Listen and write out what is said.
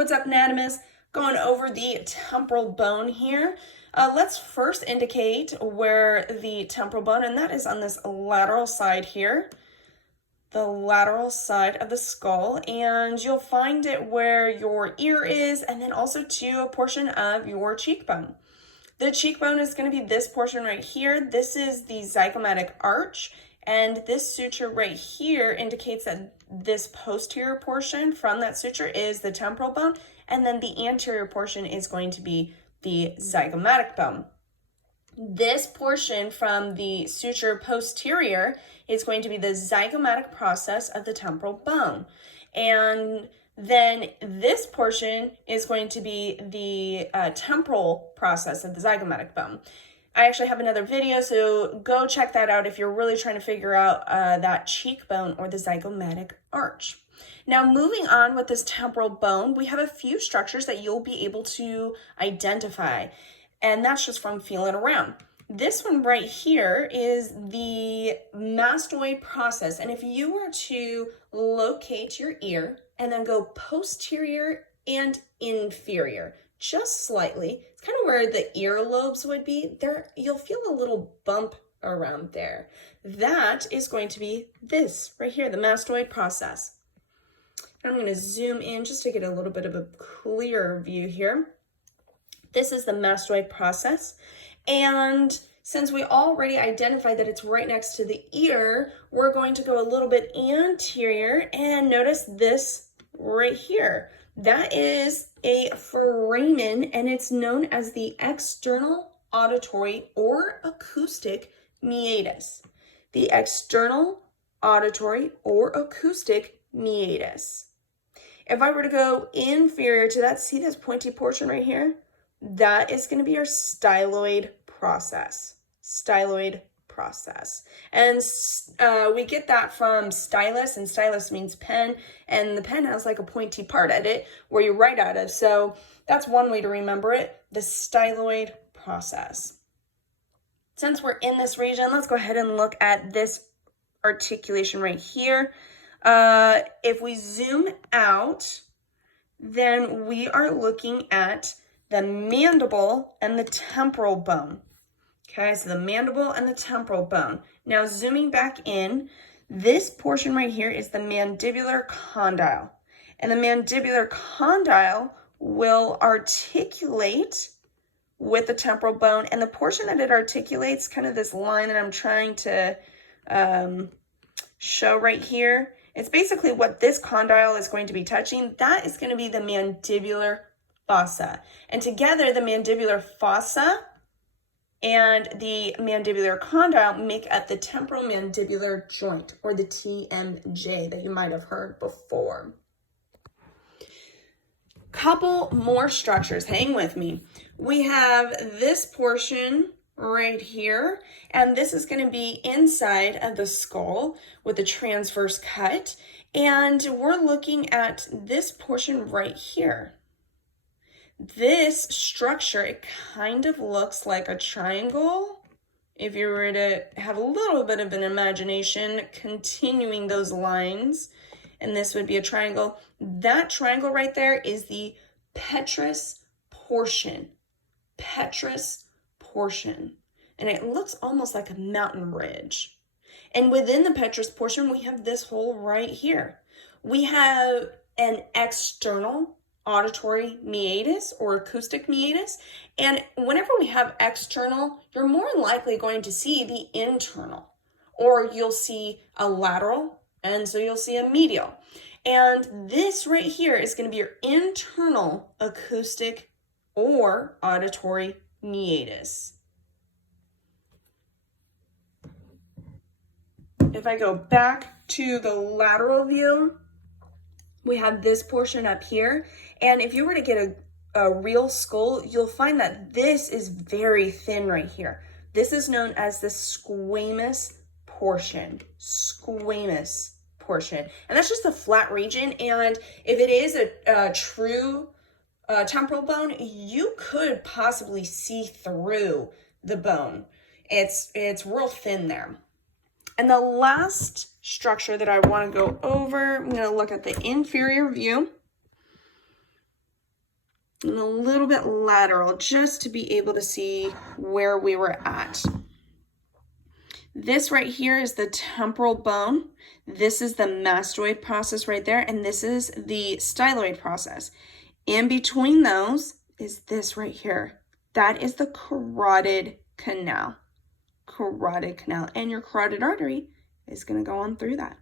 What's up, anatomists? Going over the temporal bone here. Let's first indicate where the temporal bone, and that is on this lateral side here, the lateral side of the skull, and you'll find it where your ear is, and then also to a portion of your cheekbone. The cheekbone is going to be this portion right here. This is the zygomatic arch, and this suture right here indicates that this posterior portion from that suture is the temporal bone, and then the anterior portion is going to be the zygomatic bone. This portion from the suture posterior is going to be the zygomatic process of the temporal bone. And then this portion is going to be the temporal process of the zygomatic bone. I actually have another video, so go check that out if you're really trying to figure out that cheekbone or the zygomatic arch. Now, moving on with this temporal bone, we have a few structures that you'll be able to identify, and that's just from feeling around. This one right here is the mastoid process, and if you were to locate your ear and then go posterior and inferior, just slightly, it's kind of where the earlobes would be. There, you'll feel a little bump around there. That is going to be this right here, the mastoid process. I'm going to zoom in just to get a little bit of a clearer view here. This is the mastoid process. And since we already identified that it's right next to the ear, we're going to go a little bit anterior and notice this right here. That is a foramen, and it's known as the external auditory or acoustic meatus. The external auditory or acoustic meatus. If I were to go inferior to that, see this pointy portion right here? That is going to be our styloid process. Styloid process. And we get that from stylus, and stylus means pen, and the pen has like a pointy part at it where you write out of. So that's one way to remember it, the styloid process. Since we're in this region, let's go ahead and look at this articulation right here. If we zoom out, then we are looking at the mandible and the temporal bone. Okay, so the mandible and the temporal bone. Now zooming back in, this portion right here is the mandibular condyle. And the mandibular condyle will articulate with the temporal bone. And the portion that it articulates, kind of this line that I'm trying to show right here, it's basically what this condyle is going to be touching. That is going to be the mandibular fossa. And together, the mandibular fossa and the mandibular condyle make up the temporal mandibular joint, or the TMJ that you might have heard before. Couple more structures, hang with me. We have this portion right here, and this is going to be inside of the skull with a transverse cut, and we're looking at this portion right here. This structure, it kind of looks like a triangle. If you were to have a little bit of an imagination, continuing those lines, and this would be a triangle. That triangle right there is the petrous portion. Petrous portion. And it looks almost like a mountain ridge. And within the petrous portion, we have this hole right here. We have an external auditory meatus or acoustic meatus, and whenever we have external, you're more likely going to see the internal, or you'll see a lateral, and so you'll see a medial. And this right here is going to be your internal acoustic or auditory meatus. If I go back to the lateral view, we have this portion up here, and if you were to get a real skull, you'll find that this is very thin right here. This is known as the squamous portion. Squamous portion. And that's just a flat region, and if it is a true temporal bone, you could possibly see through the bone. It's real thin there. And the last structure that I want to go over, I'm going to look at the inferior view. and a little bit lateral just to be able to see where we were at. This right here is the temporal bone. This is the mastoid process right there, and this is the styloid process. In between those is this right here. That is the carotid canal. Carotid canal, and your carotid artery is going to go on through that.